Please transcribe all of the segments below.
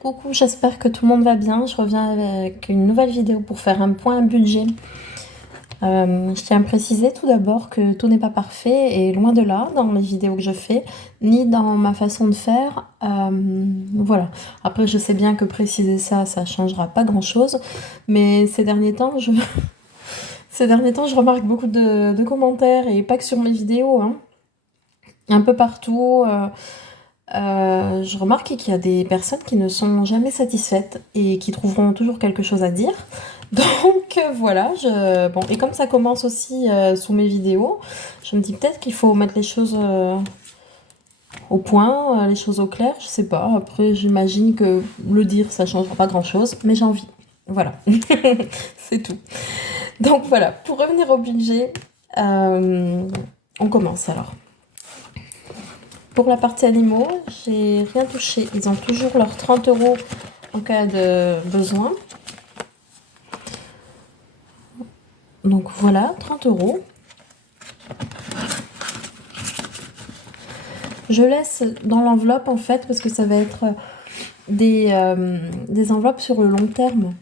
Coucou, j'espère que tout le monde va bien. Je reviens avec une nouvelle vidéo pour faire un point budget. Je tiens à préciser tout d'abord que tout n'est pas parfait et loin de là dans les vidéos que je fais, ni dans ma façon de faire. Voilà. Après, je sais bien que préciser ça changera pas grand-chose, mais ces derniers temps, je remarque beaucoup de commentaires et pas que sur mes vidéos, hein. Un peu partout. Je remarque qu'il y a des personnes qui ne sont jamais satisfaites et qui trouveront toujours quelque chose à dire. Donc voilà, bon, et comme ça commence aussi sous mes vidéos, je me dis peut-être qu'il faut mettre les choses au point, les choses au clair, je sais pas. Après, j'imagine que le dire, ça changera pas grand-chose, mais j'ai envie. Voilà, c'est tout. Donc voilà, pour revenir au budget, on commence alors. Pour la partie animaux, j'ai rien touché. Ils ont toujours leurs 30 € en cas de besoin. Donc voilà, 30 €. Je laisse dans l'enveloppe en fait parce que ça va être des enveloppes sur le long terme.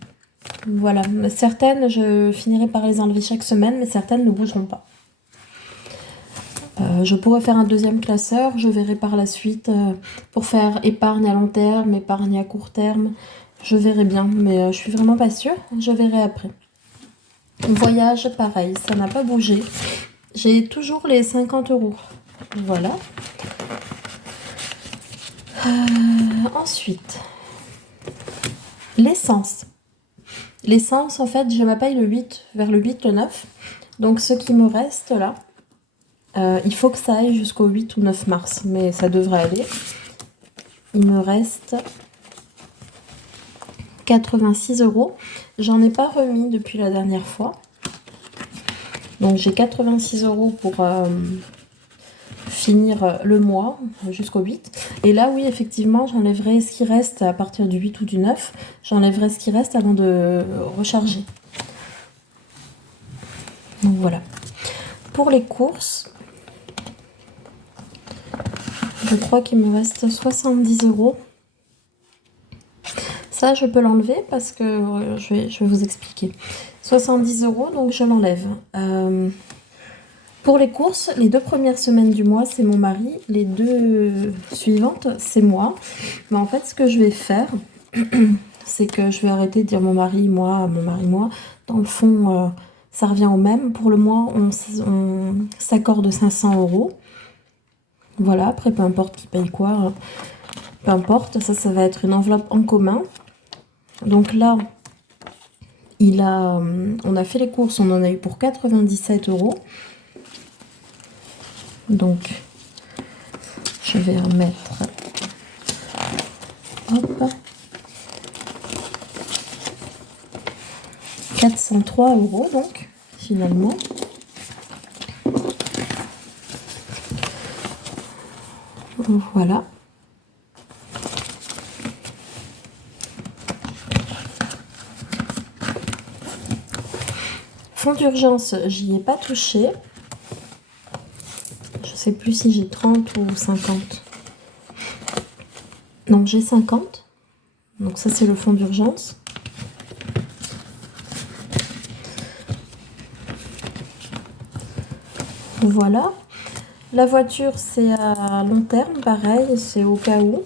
Voilà, certaines je finirai par les enlever chaque semaine, mais certaines ne bougeront pas. Je pourrais faire un deuxième classeur, je verrai par la suite pour faire épargne à long terme, épargne à court terme. Je verrai bien, mais je suis vraiment pas sûre. Je verrai après. Voyage, pareil, ça n'a pas bougé. J'ai toujours les 50 €. Voilà. Ensuite, l'essence. L'essence, en fait, je me paye le 8, vers le 8, le 9. Donc, ce qui me reste là, il faut que ça aille jusqu'au 8 ou 9 mars, mais ça devrait aller. Il me reste 86 €. J'en ai pas remis depuis la dernière fois. Donc j'ai 86 € pour finir le mois jusqu'au 8. Et là, oui, effectivement, j'enlèverai ce qui reste à partir du 8 ou du 9. J'enlèverai ce qui reste avant de recharger. Donc voilà. Pour les courses, je crois qu'il me reste 70 €. Ça, je peux l'enlever parce que je vais vous expliquer. 70 €, donc je l'enlève. Pour les courses, les 2 premières semaines du mois, c'est mon mari. Les 2 suivantes, c'est moi. Mais en fait, ce que je vais faire, c'est que je vais arrêter de dire mon mari, moi, mon mari, moi. Dans le fond, ça revient au même. Pour le mois, on s'accorde 500 €. Voilà, après, peu importe qui paye quoi, hein. Peu importe, ça va être une enveloppe en commun. Donc là, on a fait les courses, on en a eu pour 97 €. Donc, je vais remettre, hop, 403 € donc, finalement. Voilà. Fonds d'urgence, j'y ai pas touché. Je sais plus si j'ai 30 ou 50. Non, j'ai 50. Donc ça, c'est le fonds d'urgence. Voilà. La voiture, c'est à long terme, pareil, c'est au cas où.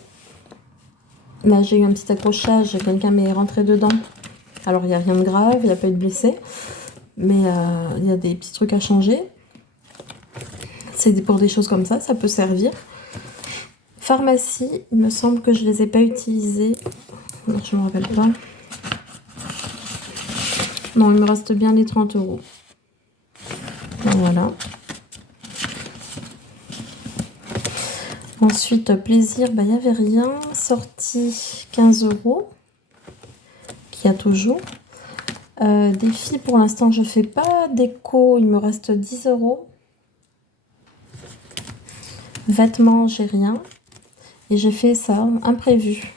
Là, j'ai eu un petit accrochage, quelqu'un m'est rentré dedans. Alors, il n'y a rien de grave, il n'y a pas eu de blessé. Mais il y a des petits trucs à changer. C'est pour des choses comme ça peut servir. Pharmacie, il me semble que je ne les ai pas utilisées. Alors, je ne me rappelle pas. Non, il me reste bien les 30 €. Voilà. Ensuite, plaisir, il n'y avait rien. Sortie, 15 €. Qu'il y a toujours. Défi, pour l'instant, je fais pas d'éco. Il me reste 10 €. Vêtements, j'ai rien. Et j'ai fait ça, imprévu.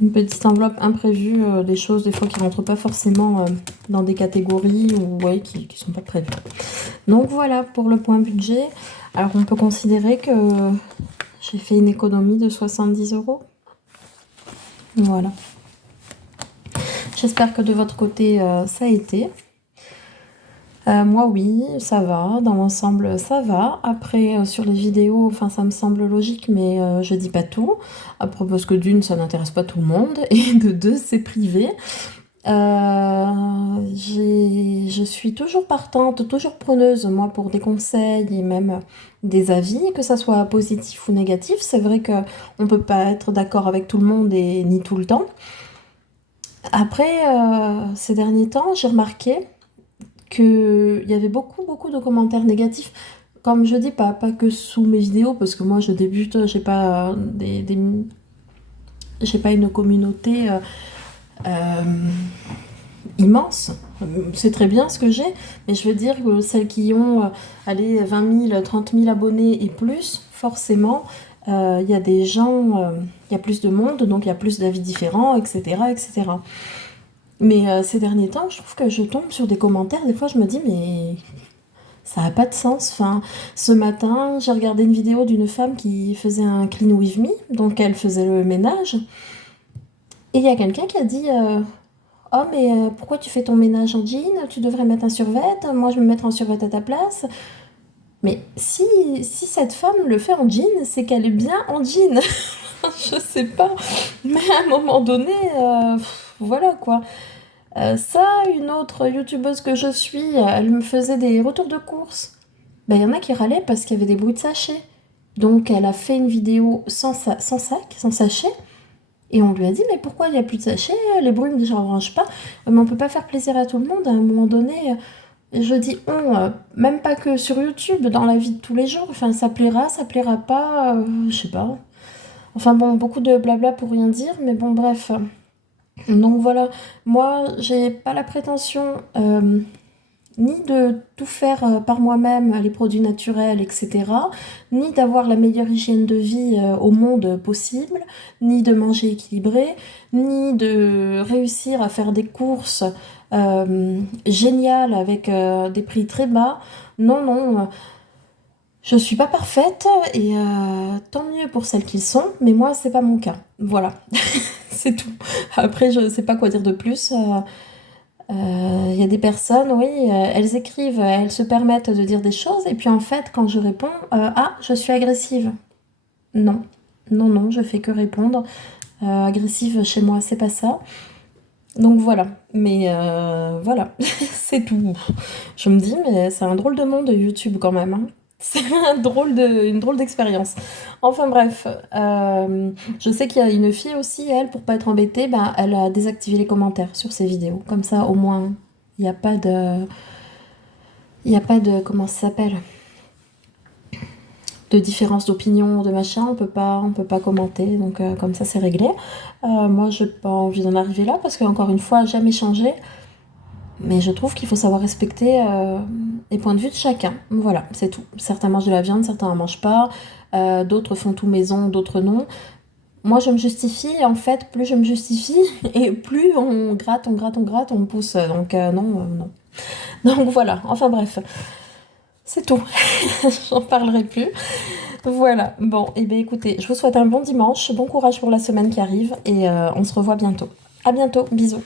Une petite enveloppe imprévue, des choses des fois qui rentrent pas forcément dans des catégories ou ouais, qui sont pas prévues. Donc voilà pour le point budget. Alors on peut considérer que j'ai fait une économie de 70 €. Voilà. J'espère que de votre côté ça a été. Moi oui, ça va, dans l'ensemble ça va. Après sur les vidéos, enfin ça me semble logique, mais je dis pas tout. Après parce que d'une, ça n'intéresse pas tout le monde, et de deux, c'est privé. Je suis toujours partante, toujours preneuse, moi, pour des conseils et même des avis, que ça soit positif ou négatif. C'est vrai que on peut pas être d'accord avec tout le monde et ni tout le temps. Après, ces derniers temps, j'ai remarqué qu'il y avait beaucoup de commentaires négatifs. Comme je dis, pas que sous mes vidéos, parce que moi je débute, j'ai pas j'ai pas une communauté immense. C'est très bien ce que j'ai, mais je veux dire que celles qui ont allez, 20 000, 30 000 abonnés et plus, forcément, il y a des gens, il y a plus de monde, donc il y a plus d'avis différents, etc., etc. Mais ces derniers temps, je trouve que je tombe sur des commentaires, des fois je me dis, mais ça n'a pas de sens. Enfin, ce matin, j'ai regardé une vidéo d'une femme qui faisait un clean with me, donc elle faisait le ménage, et il y a quelqu'un qui a dit oh, mais pourquoi tu fais ton ménage en jean? Tu devrais mettre un survêt, moi je vais me mettre un survêt à ta place. Mais si cette femme le fait en jean, c'est qu'elle est bien en jean. Je sais pas, mais à un moment donné, voilà quoi. Ça, une autre youtubeuse que je suis, elle me faisait des retours de course. Ben, y en a qui râlaient parce qu'il y avait des bruits de sachet. Donc elle a fait une vidéo sans sac, sans sachet. Et on lui a dit, mais pourquoi il n'y a plus de sachet? Les bruits ne dérangent pas. Mais on peut pas faire plaisir à tout le monde. À un moment donné, je dis même pas que sur YouTube, dans la vie de tous les jours. Enfin, ça plaira pas, je sais pas. Enfin bon, beaucoup de blabla pour rien dire, mais bon, bref. Donc voilà, moi, j'ai pas la prétention ni de tout faire par moi-même, les produits naturels, etc., ni d'avoir la meilleure hygiène de vie au monde possible, ni de manger équilibré, ni de réussir à faire des courses géniales avec des prix très bas. Non, non, je suis pas parfaite et tant mieux pour celles qui le sont, mais moi, c'est pas mon cas. Voilà, c'est tout. Après, je sais pas quoi dire de plus. Y a des personnes, oui, elles écrivent, elles se permettent de dire des choses, et puis en fait, quand je réponds, ah, je suis agressive. Non, non, non, je fais que répondre. Agressive chez moi, c'est pas ça. Donc voilà, mais voilà, c'est tout. Je me dis, mais c'est un drôle de monde YouTube quand même, hein. C'est une drôle d'expérience. Enfin bref, je sais qu'il y a une fille aussi, elle, pour pas être embêtée, ben, elle a désactivé les commentaires sur ses vidéos. Comme ça, au moins, il n'y a pas de... Il n'y a pas de... Comment ça s'appelle? De différence d'opinion, de machin, on peut pas commenter, donc comme ça, c'est réglé. Moi, j'ai pas envie d'en arriver là, parce qu'encore une fois, jamais changé. Mais je trouve qu'il faut savoir respecter les points de vue de chacun. Voilà, c'est tout. Certains mangent de la viande, certains n'en mangent pas. D'autres font tout maison, d'autres non. Moi, je me justifie. Et en fait, plus je me justifie, et plus on gratte, on pousse. Donc non, non. Donc voilà, enfin bref. C'est tout. J'en parlerai plus. Voilà. Bon, et bien écoutez, je vous souhaite un bon dimanche. Bon courage pour la semaine qui arrive. Et on se revoit bientôt. À bientôt. Bisous.